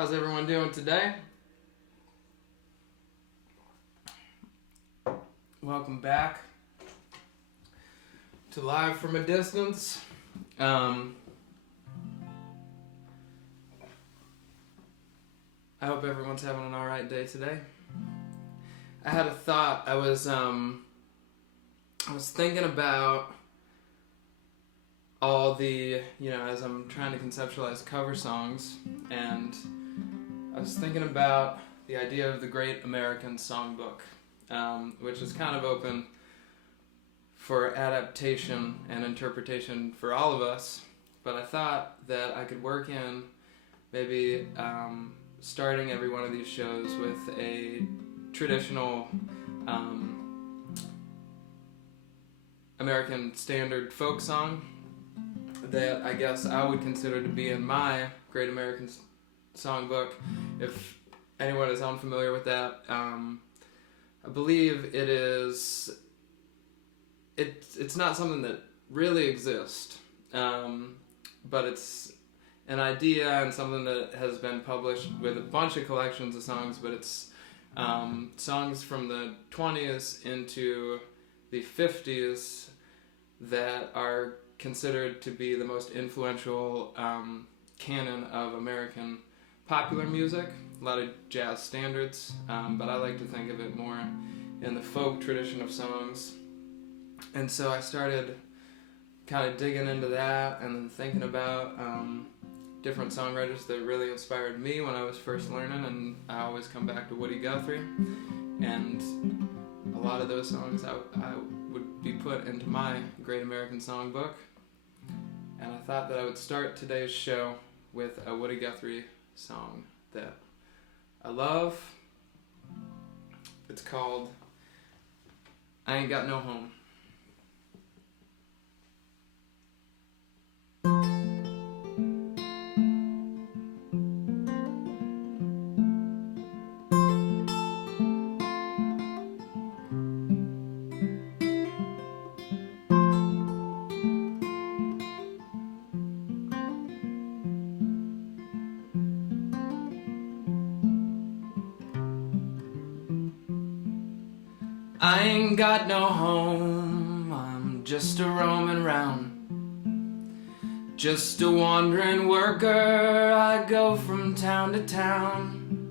How's everyone doing today? Welcome back to Live from a Distance. I hope everyone's having an alright day today. I had a thought. I was thinking about all the, as I'm trying to conceptualize cover songs, and I was thinking about the idea of the Great American Songbook, which is kind of open for adaptation and interpretation for all of us, but I thought that I could work in maybe starting every one of these shows with a traditional American standard folk song that I guess I would consider to be in my Great American Songbook. If anyone is unfamiliar with that, I believe it's not something that really exists, but it's an idea and something that has been published with a bunch of collections of songs, but it's songs from the 20s into the 50s that are considered to be the most influential canon of American popular music. A lot of jazz standards, but I like to think of it more in the folk tradition of songs. And so I started kind of digging into that and then thinking about different songwriters that really inspired me when I was first learning, and I always come back to Woody Guthrie, and a lot of those songs I would be put into my Great American Songbook. And I thought that I would start today's show with a Woody Guthrie song that I love. It's called I Ain't Got No Home. I ain't got no home, I'm just a roaming round, just a wandering worker. I go from town to town,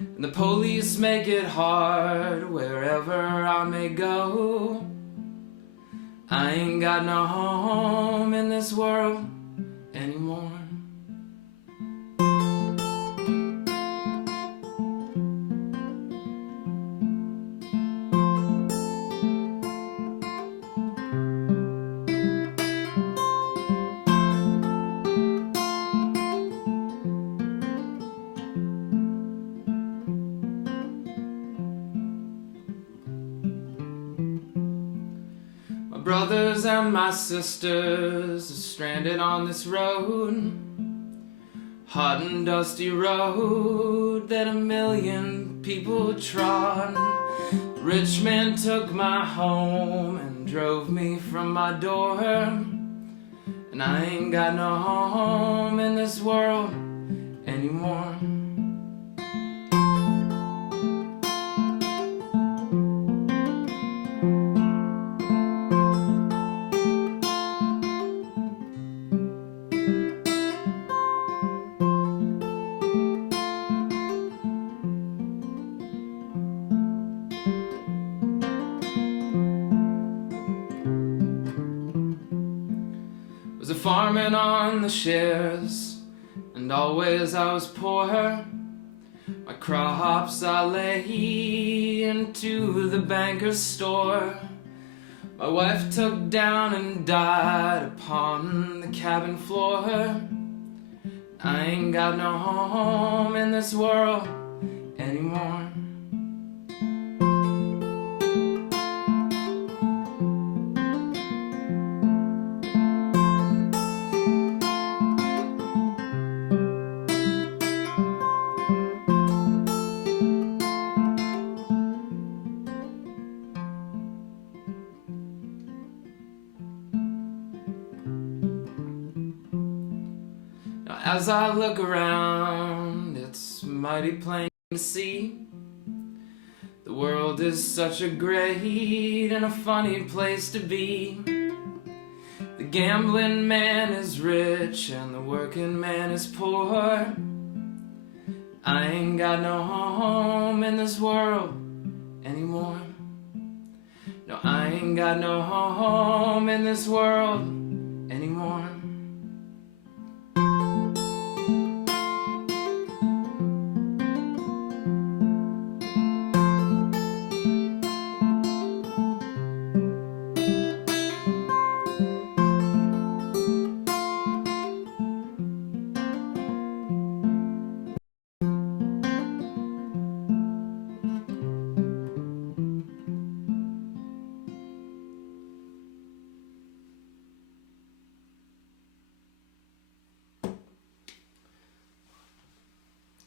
and the police make it hard wherever I may go. I ain't got no home in this world anymore. Brothers and my sisters are stranded on this road, hot and dusty road that a million people trod. Rich men took my home and drove me from my door, and I ain't got no home in this world anymore. Was a farming on the shares, and always I was poor. My crops I lay into the banker's store. My wife took down and died upon the cabin floor. I ain't got no home in this world anymore. As I look around, it's mighty plain to see. The world is such a great and a funny place to be. The gambling man is rich and the working man is poor. I ain't got no home in this world anymore. No, I ain't got no home in this world anymore.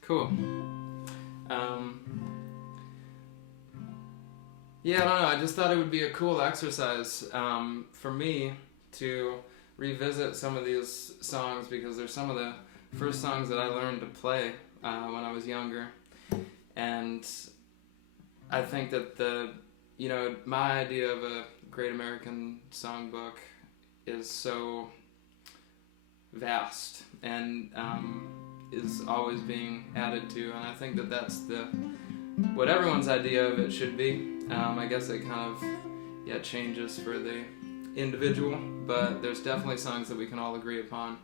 Cool. Yeah, I don't know. I just thought it would be a cool exercise for me to revisit some of these songs, because they're some of the first songs that I learned to play when I was younger. And I think that my idea of a great American songbook is so vast and is always being added to, and I think that that's what everyone's idea of it should be. I guess it kind of changes for the individual, but there's definitely songs that we can all agree upon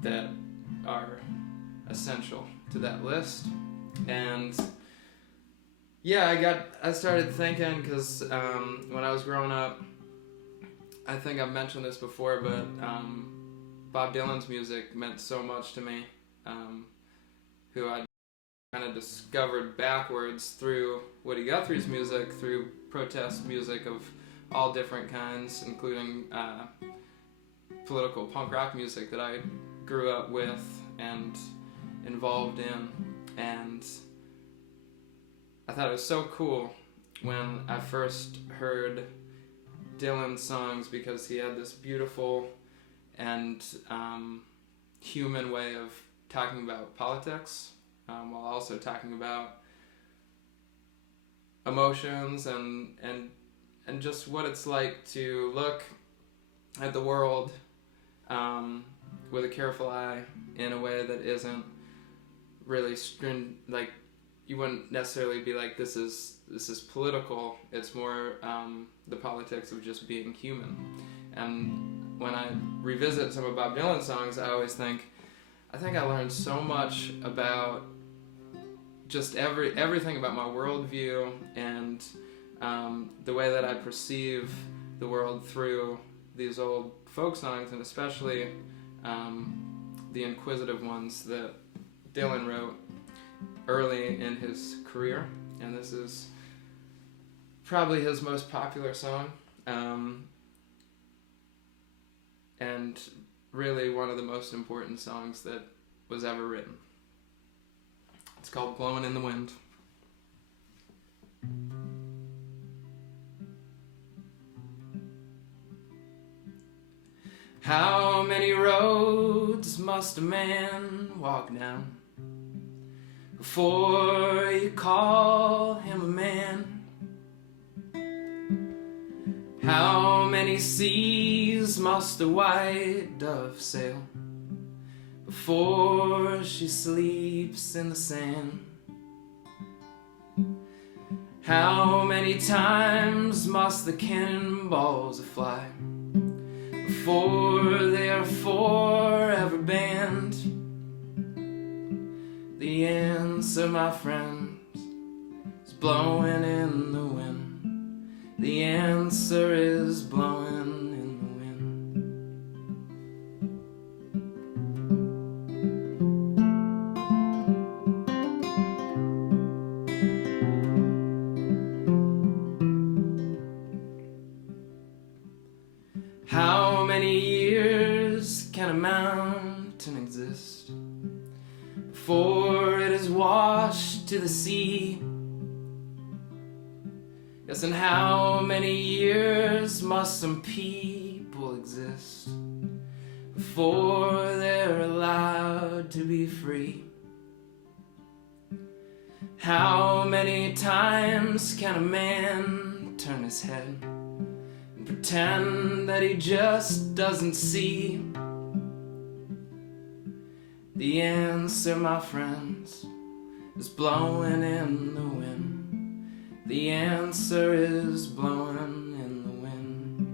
that are essential to that list. And I started thinking, because when I was growing up, I think I've mentioned this before, but Bob Dylan's music meant so much to me, who I kind of discovered backwards through Woody Guthrie's music, through protest music of all different kinds, including political punk rock music that I grew up with and involved in. And I thought it was so cool when I first heard Dylan's songs, because he had this beautiful and human way of talking about politics, while also talking about emotions and just what it's like to look at the world with a careful eye, in a way that isn't really like, you wouldn't necessarily be like, this is political. It's more the politics of just being human. And when I revisit some of Bob Dylan's songs, I always think I learned so much about just everything about my worldview and the way that I perceive the world through these old folk songs, and especially the inquisitive ones that Dylan wrote early in his career. And this is probably his most popular song, and really one of the most important songs that was ever written. It's called Blowin' in the Wind. How many roads must a man walk down before you call him a man? How many seas must a white dove sail before she sleeps in the sand? How many times must the cannonballs fly before they are forever banned? The answer, my friends, is blowing in the wind. The answer is blowing in the wind. How many years can a mountain exist before it is washed to the sea? Yes, and how many years must some people exist before they're allowed to be free? How many times can a man turn his head and pretend that he just doesn't see? The answer, my friends, is blowing in the wind. The answer is blowing in the wind.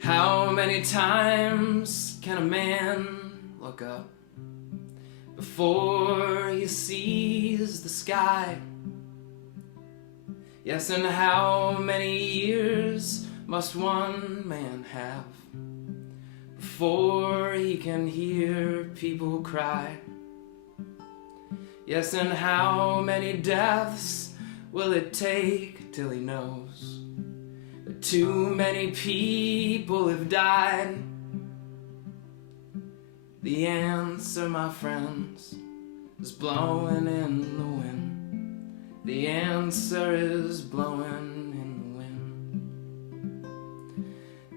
How many times can a man look up before he sees the sky? Yes, and how many years must one man have before he can hear people cry? Yes, and how many deaths will it take till he knows that too many people have died? The answer, my friends, is blowing in the wind. The answer is blowing in the wind.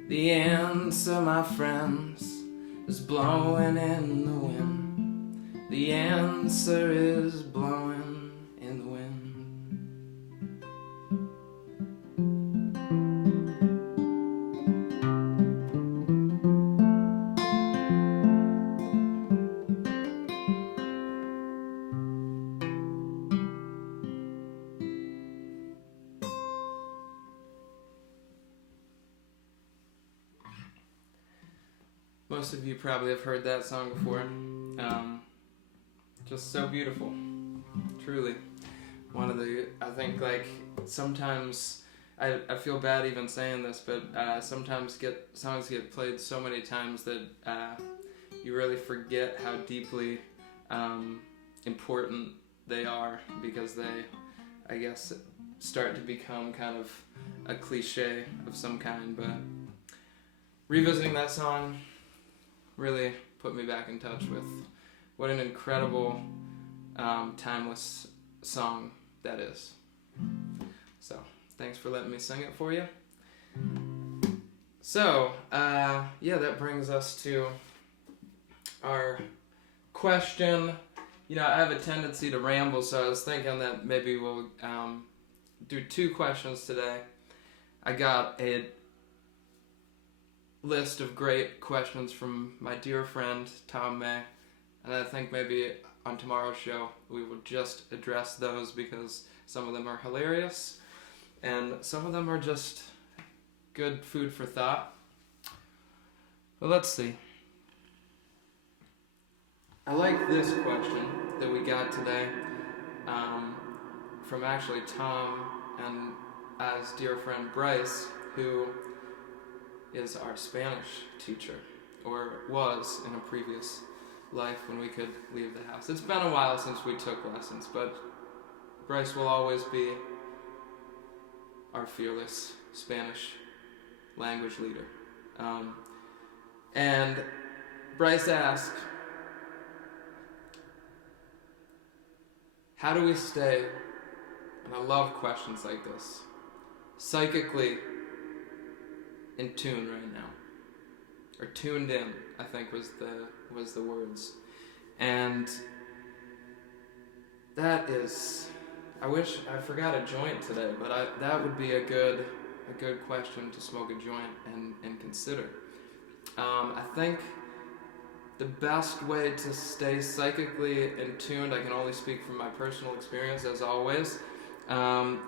The answer, my friends, is blowing in the wind. The answer is blowing in the wind. Most of you probably have heard that song before. Just so beautiful, truly. One of the, I think, like, sometimes, I feel bad even saying this, but sometimes songs get played so many times that you really forget how deeply important they are, because they, I guess, start to become kind of a cliche of some kind. But revisiting that song really put me back in touch with what an incredible, timeless song that is. So, thanks for letting me sing it for you. So, that brings us to our question. You know, I have a tendency to ramble, so I was thinking that maybe we'll do 2 questions today. I got a list of great questions from my dear friend Tom May, and I think maybe on tomorrow's show we will just address those, because some of them are hilarious and some of them are just good food for thought. But let's see. I like this question that we got today from actually Tom and his dear friend Bryce, who is our Spanish teacher, or was in a previous life when we could leave the house. It's been a while since we took lessons, but Bryce will always be our fearless Spanish language leader. And Bryce asked, how do we stay, and I love questions like this, psychically in tune right now, or tuned in, I think was the words. And that is, I wish I forgot a joint today, but that would be a good question to smoke a joint and consider. I think the best way to stay psychically in tune, I can only speak from my personal experience as always,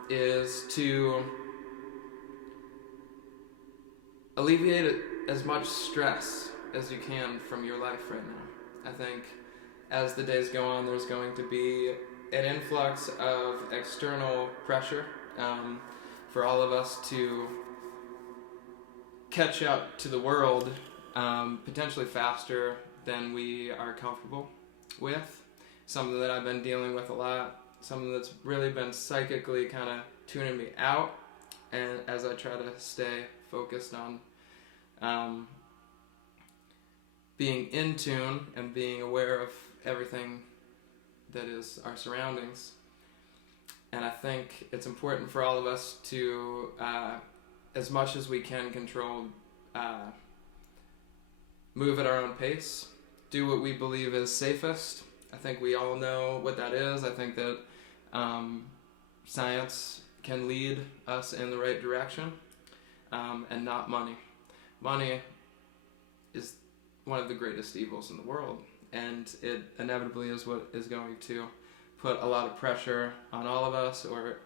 is to alleviate as much stress as you can from your life right now. I think as the days go on, there's going to be an influx of external pressure for all of us to catch up to the world potentially faster than we are comfortable with. Something that I've been dealing with a lot, something that's really been psychically kind of tuning me out, and as I try to stay focused on being in tune and being aware of everything that is our surroundings. And I think it's important for all of us to, as much as we can control, move at our own pace, do what we believe is safest. I think we all know what that is. I think that science can lead us in the right direction, and not money. Money is one of the greatest evils in the world, and it inevitably is what is going to put a lot of pressure on all of us, or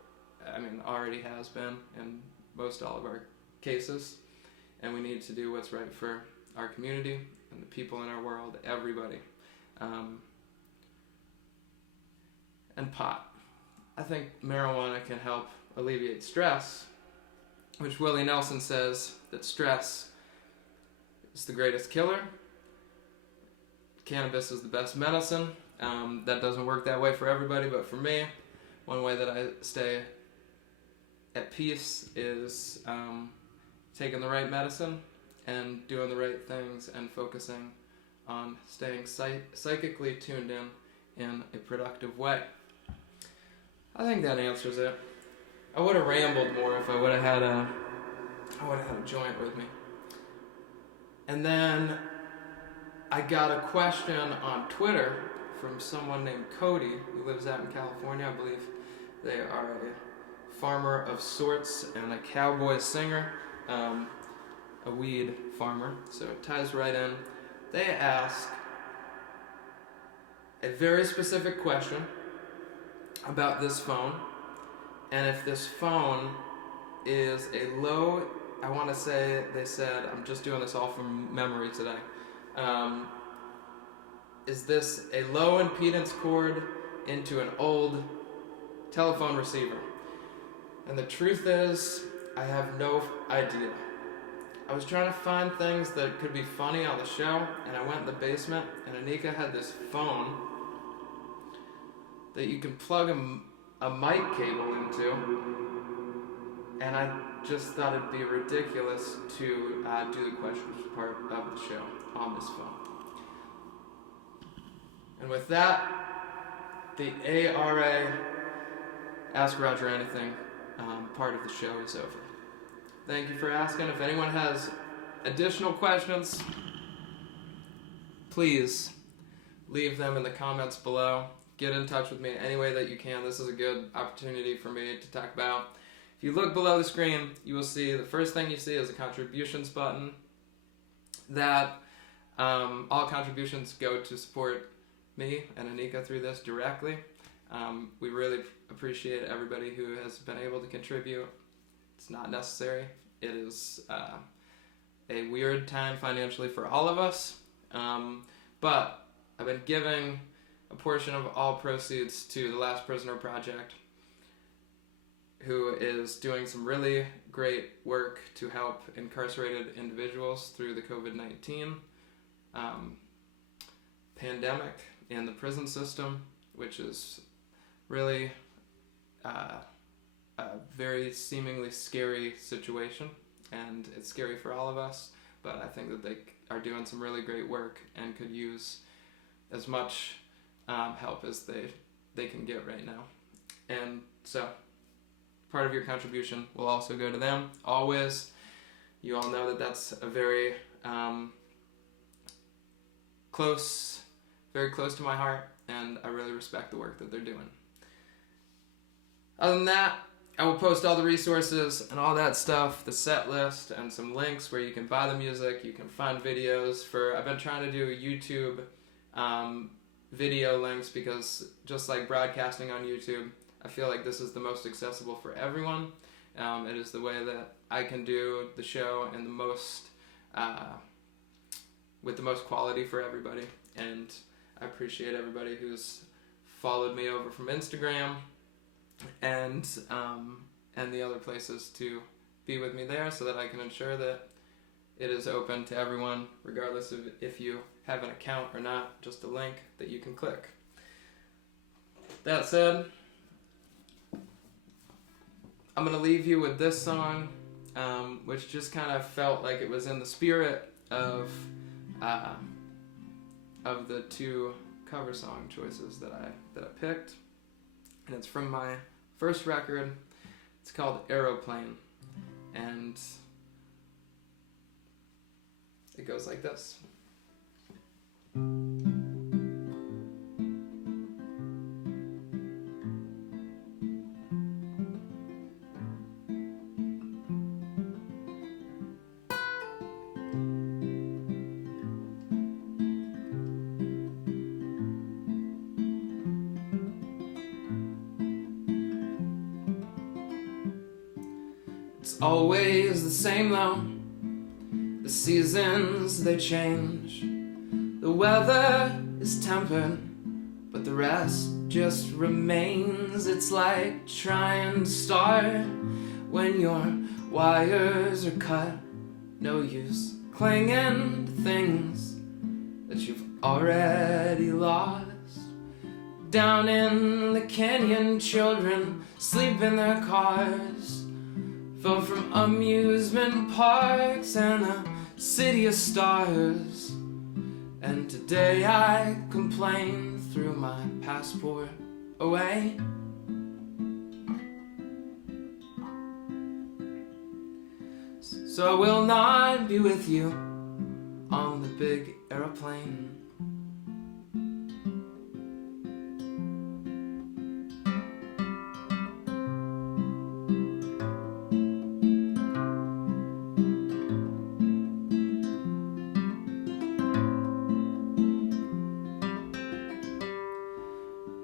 already has been in most all of our cases, and we need to do what's right for our community and the people in our world, everybody. And pot. I think marijuana can help alleviate stress, which Willie Nelson says that stress is the greatest killer. Cannabis is the best medicine. That doesn't work that way for everybody, but for me, one way that I stay at peace is taking the right medicine and doing the right things and focusing on staying psychically tuned in a productive way. I think that answers it. I would have rambled more if I would have had a joint with me. And then I got a question on Twitter from someone named Cody, who lives out in California. I believe they are a farmer of sorts and a cowboy singer, a weed farmer, so it ties right in. They ask a very specific question about this phone, and if this phone is a low, I want to say, they said, I'm just doing this all from memory today, is this a low impedance cord into an old telephone receiver? And the truth is, I have no idea. I was trying to find things that could be funny on the show, and I went in the basement, and Anika had this phone that you can plug a mic cable into, and I just thought it'd be ridiculous to do the questions part of the show on this phone. And with that, the ARA Ask Roger Anything part of the show is over. Thank you for asking. If anyone has additional questions, please leave them in the comments below. Get in touch with me any way that you can. This is a good opportunity for me to talk about. If you look below the screen, you will see the first thing you see is a contributions button. That all contributions go to support me and Anika through this directly. We really appreciate everybody who has been able to contribute. It's not necessary. It is a weird time financially for all of us. But I've been giving a portion of all proceeds to the Last Prisoner Project, who is doing some really great work to help incarcerated individuals through the COVID-19 pandemic in the prison system, which is really a very seemingly scary situation, and it's scary for all of us, but I think that they are doing some really great work and could use as much help as they can get right now. And so part of your contribution will also go to them, always. You all know that that's a very close to my heart, and I really respect the work that they're doing. Other than that, I will post all the resources and all that stuff, the set list, and some links where you can buy the music, you can find videos I've been trying to do YouTube video links, because just like broadcasting on YouTube, I feel like this is the most accessible for everyone. It is the way that I can do the show in the most, with the most quality for everybody. And I appreciate everybody who's followed me over from Instagram and the other places to be with me there, so that I can ensure that it is open to everyone, regardless of if you have an account or not, just a link that you can click. That said, I'm going to leave you with this song, which just kind of felt like it was in the spirit of the two cover song choices that I picked. And it's from my first record. It's called Aeroplane, and it goes like this. It's always the same though. The seasons, they change. The weather is tempered, but the rest just remains. It's like trying to start when your wires are cut. No use clinging to things that you've already lost. Down in the canyon, children sleep in their cars. Fell from amusement parks and a city of stars. And today I complain, threw my passport away. So I will not be with you on the big aeroplane.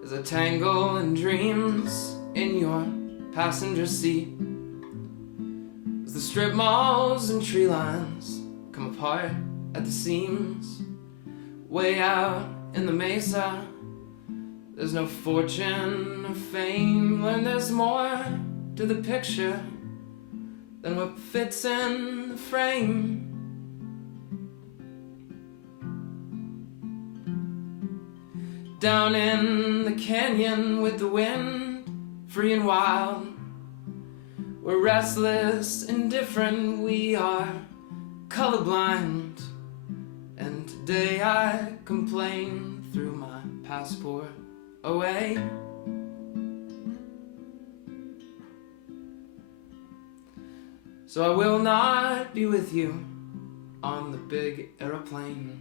There's a tangle in dreams in your passenger seat. As the strip malls and tree lines come apart at the seams. Way out in the mesa, there's no fortune or fame. Learn there's more to the picture than what fits in the frame. Down in the canyon with the wind, free and wild. We're restless, indifferent, we are colorblind. And today I complain, threw my passport away. So I will not be with you on the big aeroplane.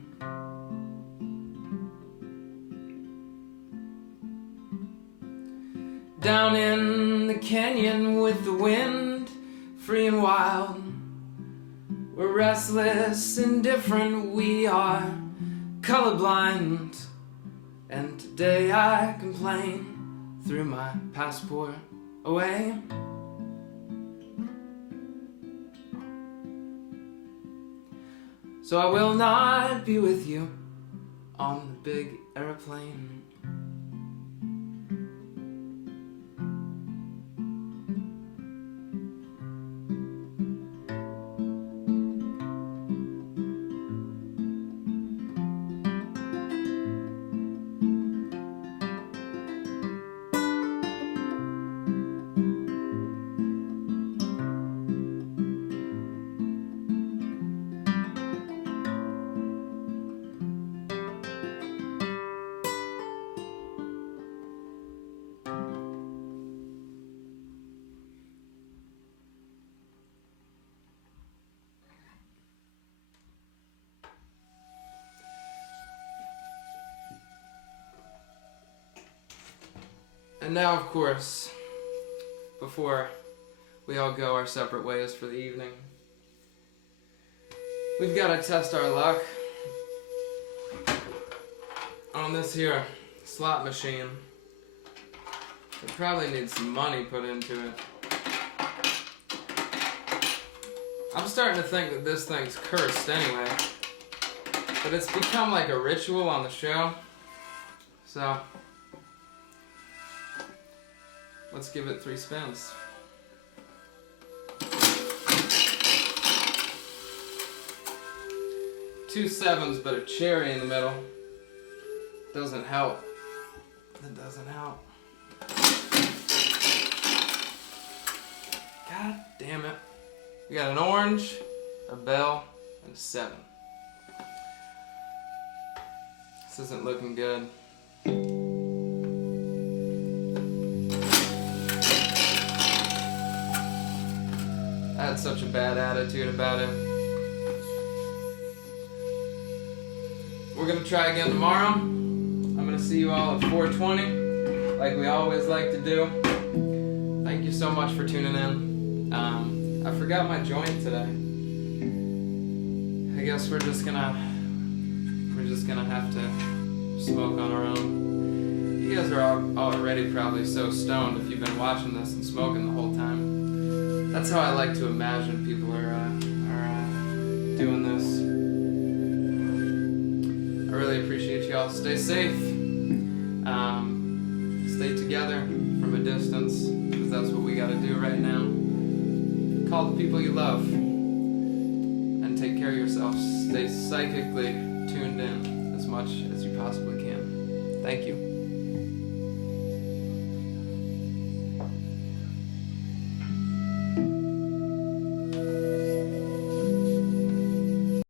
Down in the canyon with the wind, free and wild. We're restless, indifferent, we are colorblind. And today I complain, threw my passport away. So I will not be with you on the big aeroplane. And now, of course, before we all go our separate ways for the evening, we've got to test our luck on this here slot machine. It probably needs some money put into it. I'm starting to think that this thing's cursed anyway, but it's become like a ritual on the show, so let's give it 3 spins. Two 7s, but a cherry in the middle. Doesn't help. It doesn't help. God damn it. We got an orange, a bell, and a 7. This isn't looking good. had such a bad attitude about it. We're gonna try again tomorrow. I'm gonna see you all at 4:20, like we always like to do. Thank you so much for tuning in. I forgot my joint today. I guess we're just gonna have to smoke on our own. You guys are already probably so stoned if you've been watching this and smoking the whole time. That's how I like to imagine people are doing this. I really appreciate y'all. Stay safe. Stay together from a distance, because that's what we gotta do right now. Call the people you love. And take care of yourself. Stay psychically tuned in as much as you possibly can. Thank you.